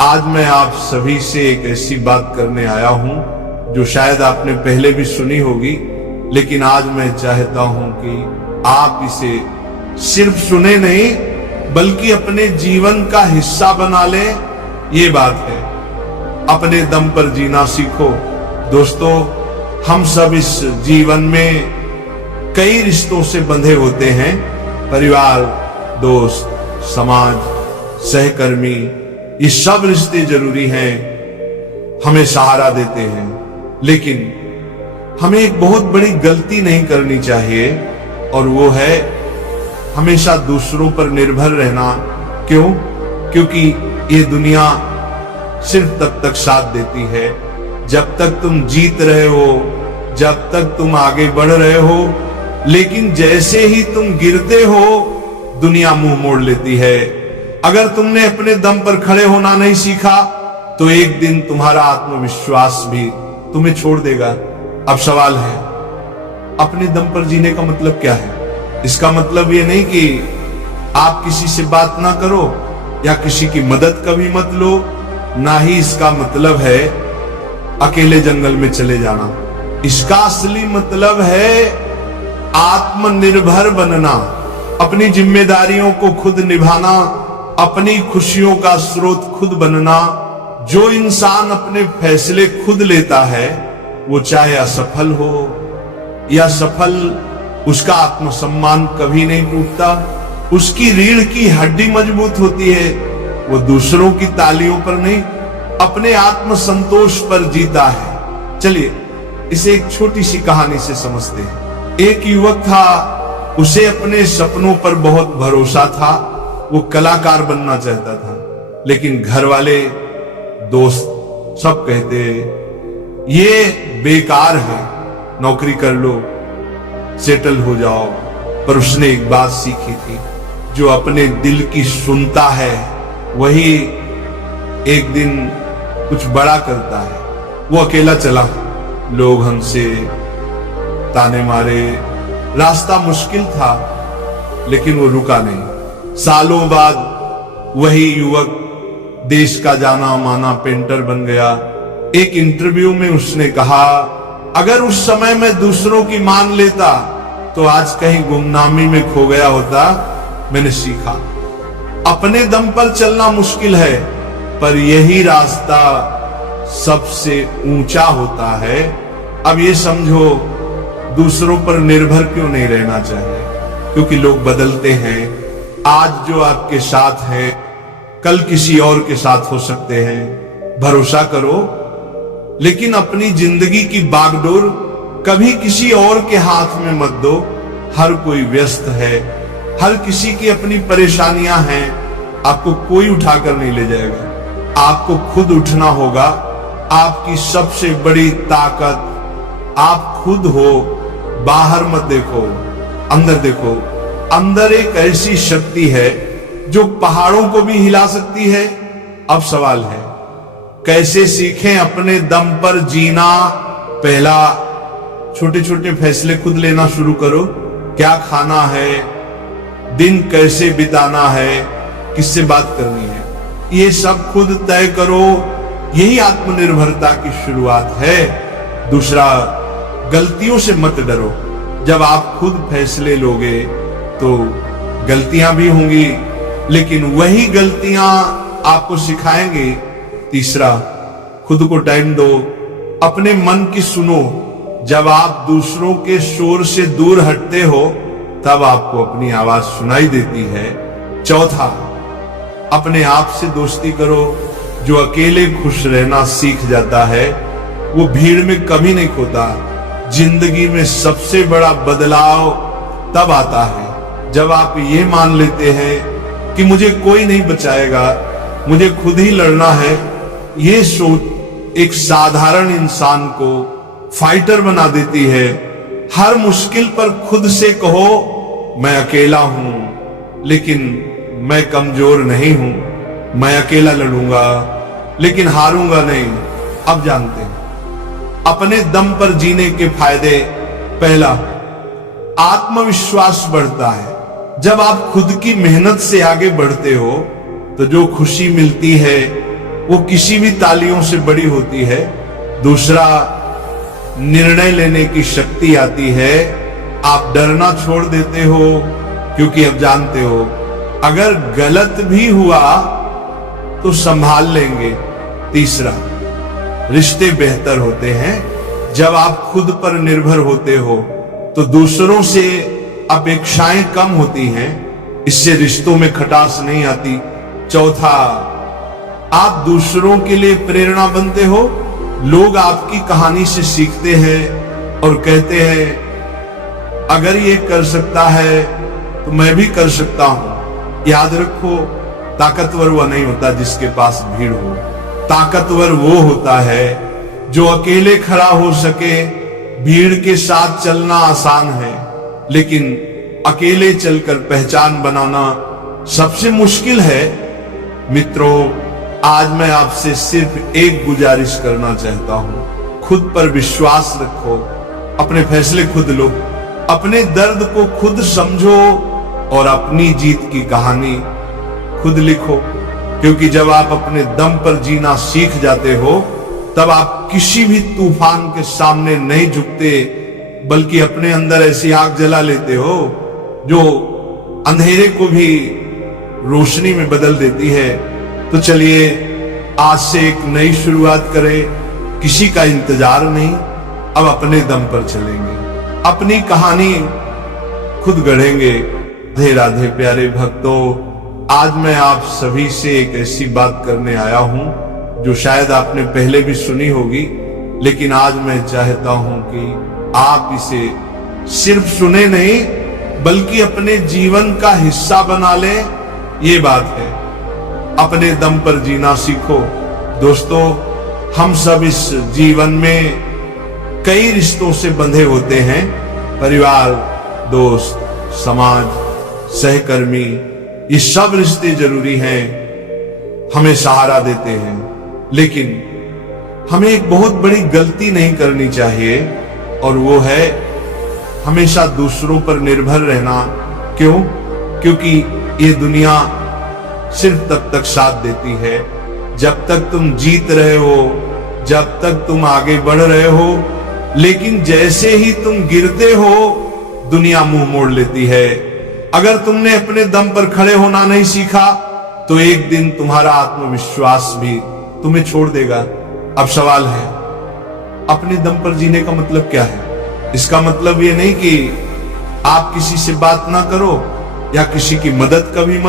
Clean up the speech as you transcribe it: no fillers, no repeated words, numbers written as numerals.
आज मैं आप सभी से एक ऐसी बात करने आया हूं जो शायद आपने पहले भी सुनी होगी, लेकिन आज मैं चाहता हूं कि आप इसे सिर्फ सुने नहीं बल्कि अपने जीवन का हिस्सा बना लें। ये बात है, अपने दम पर जीना सीखो। दोस्तों, हम सब इस जीवन में कई रिश्तों से बंधे होते हैं। परिवार, दोस्त, समाज, सहकर्मी, ये सब रिश्ते जरूरी हैं, हमें सहारा देते हैं। लेकिन हमें एक बहुत बड़ी गलती नहीं करनी चाहिए, और वो है हमेशा दूसरों पर निर्भर रहना। क्यों? क्योंकि ये दुनिया सिर्फ तब तक साथ देती है जब तक तुम जीत रहे हो, जब तक तुम आगे बढ़ रहे हो। लेकिन जैसे ही तुम गिरते हो, दुनिया मुंह मोड़ लेती है। अगर तुमने अपने दम पर खड़े होना नहीं सीखा तो एक दिन तुम्हारा आत्मविश्वास भी तुम्हें छोड़ देगा। अब सवाल है, अपने दम पर जीने का मतलब क्या है? इसका मतलब ये नहीं कि आप किसी से बात ना करो या किसी की मदद कभी मत लो, ना ही इसका मतलब है अकेले जंगल में चले जाना। इसका असली मतलब है आत्मनिर्भर बनना, अपनी जिम्मेदारियों को खुद निभाना, अपनी खुशियों का स्रोत खुद बनना। जो इंसान अपने फैसले खुद लेता है, वो चाहे असफल हो या सफल, उसका आत्मसम्मान कभी नहीं टूटता। उसकी रीढ़ की हड्डी मजबूत होती है। वो दूसरों की तालियों पर नहीं, अपने आत्मसंतोष पर जीता है। चलिए इसे एक छोटी सी कहानी से समझते हैं। एक युवक था, उसे अपने सपनों पर बहुत भरोसा था। वो कलाकार बनना चाहता था, लेकिन घर वाले, दोस्त सब कहते ये बेकार है, नौकरी कर लो, सेटल हो जाओ। पर उसने एक बात सीखी थी, जो अपने दिल की सुनता है वही एक दिन कुछ बड़ा करता है। वो अकेला चला, लोग हमसे ताने मारे, रास्ता मुश्किल था, लेकिन वो रुका नहीं। सालों बाद वही युवक देश का जाना माना पेंटर बन गया। एक इंटरव्यू में उसने कहा, अगर उस समय मैं दूसरों की मान लेता तो आज कहीं गुमनामी में खो गया होता। मैंने सीखा, अपने दम पर चलना मुश्किल है, पर यही रास्ता सबसे ऊंचा होता है। अब ये समझो, दूसरों पर निर्भर क्यों नहीं रहना चाहिए? क्योंकि लोग बदलते हैं। आज जो आपके साथ है, कल किसी और के साथ हो सकते हैं। भरोसा करो, लेकिन अपनी जिंदगी की बागडोर कभी किसी और के हाथ में मत दो। हर कोई व्यस्त है, हर किसी की अपनी परेशानियां हैं। आपको कोई उठाकर नहीं ले जाएगा, आपको खुद उठना होगा। आपकी सबसे बड़ी ताकत आप खुद हो। बाहर मत देखो, अंदर देखो। अंदर एक ऐसी शक्ति है जो पहाड़ों को भी हिला सकती है। अब सवाल है, कैसे सीखें अपने दम पर जीना? पहला, छोटे छोटे फैसले खुद लेना शुरू करो। क्या खाना है, दिन कैसे बिताना है, किससे बात करनी है, ये सब खुद तय करो। यही आत्मनिर्भरता की शुरुआत है। दूसरा, गलतियों से मत डरो। जब आप खुद फैसले लोगे तो गलतियां भी होंगी, लेकिन वही गलतियां आपको सिखाएंगे। तीसरा, खुद को टाइम दो, अपने मन की सुनो। जब आप दूसरों के शोर से दूर हटते हो, तब आपको अपनी आवाज सुनाई देती है। चौथा, अपने आप से दोस्ती करो। जो अकेले खुश रहना सीख जाता है, वो भीड़ में कभी नहीं खोता। जिंदगी में सबसे बड़ा बदलाव तब आता है जब आप ये मान लेते हैं कि मुझे कोई नहीं बचाएगा, मुझे खुद ही लड़ना है। ये सोच एक साधारण इंसान को फाइटर बना देती है। हर मुश्किल पर खुद से कहो, मैं अकेला हूं, लेकिन मैं कमजोर नहीं हूं। मैं अकेला लड़ूंगा, लेकिन हारूंगा नहीं। अब जानते हैं अपने दम पर जीने के फायदे। पहला, आत्मविश्वास बढ़ता है। जब आप खुद की मेहनत से आगे बढ़ते हो तो जो खुशी मिलती है वो किसी भी तालियों से बड़ी होती है। दूसरा, निर्णय लेने की शक्ति आती है। आप डरना छोड़ देते हो क्योंकि अब जानते हो अगर गलत भी हुआ तो संभाल लेंगे। तीसरा, रिश्ते बेहतर होते हैं जब आप खुद पर निर्भर होते हो, तो दूसरों से अपेक्षाएं कम होती हैं, इससे रिश्तों में खटास नहीं आती। चौथा, आप दूसरों के लिए प्रेरणा बनते हो। लोग आपकी कहानी से सीखते हैं और कहते हैं अगर ये कर सकता है तो मैं भी कर सकता हूं। याद रखो, ताकतवर वह नहीं होता जिसके पास भीड़ हो, ताकतवर वो होता है जो अकेले खड़ा हो सके। भीड़ के साथ चलना आसान है, लेकिन अकेले चलकर पहचान बनाना सबसे मुश्किल है। मित्रों, आज मैं आपसे सिर्फ एक गुजारिश करना चाहता हूं, खुद पर विश्वास रखो, अपने फैसले खुद लो, अपने दर्द को खुद समझो और अपनी जीत की कहानी खुद लिखो। क्योंकि जब आप अपने दम पर जीना सीख जाते हो, तब आप किसी भी तूफान के सामने नहीं झुकते, बल्कि अपने अंदर ऐसी आग जला लेते हो जो अंधेरे को भी रोशनी में बदल देती है। तो चलिए आज से एक नई शुरुआत करें, किसी का इंतजार नहीं, अब अपने दम पर चलेंगे, अपनी कहानी खुद गढ़ेंगे। राधे राधे प्यारे भक्तों, आज मैं आप सभी से एक ऐसी बात करने आया हूं जो शायद आपने पहले भी सुनी होगी, लेकिन आज मैं चाहता हूं कि आप इसे सिर्फ सुने नहीं बल्कि अपने जीवन का हिस्सा बना लें। ये बात है, अपने दम पर जीना सीखो। दोस्तों, हम सब इस जीवन में कई रिश्तों से बंधे होते हैं, परिवार, दोस्त, समाज, सहकर्मी, ये सब रिश्ते जरूरी हैं, हमें सहारा देते हैं। लेकिन हमें एक बहुत बड़ी गलती नहीं करनी चाहिए, और वो है हमेशा दूसरों पर निर्भर रहना। क्यों? क्योंकि ये दुनिया सिर्फ तब तक साथ देती है जब तक तुम जीत रहे हो, जब तक तुम आगे बढ़ रहे हो। लेकिन जैसे ही तुम गिरते हो, दुनिया मुंह मोड़ लेती है। अगर तुमने अपने दम पर खड़े होना नहीं सीखा तो एक दिन तुम्हारा आत्मविश्वास भी तुम्हें छोड़ देगा। अब सवाल है, अपने दम पर जीने का मतलब क्या है? इसका मतलब ये नहीं कि आप किसी से बात ना करो या किसी की मदद कभी मत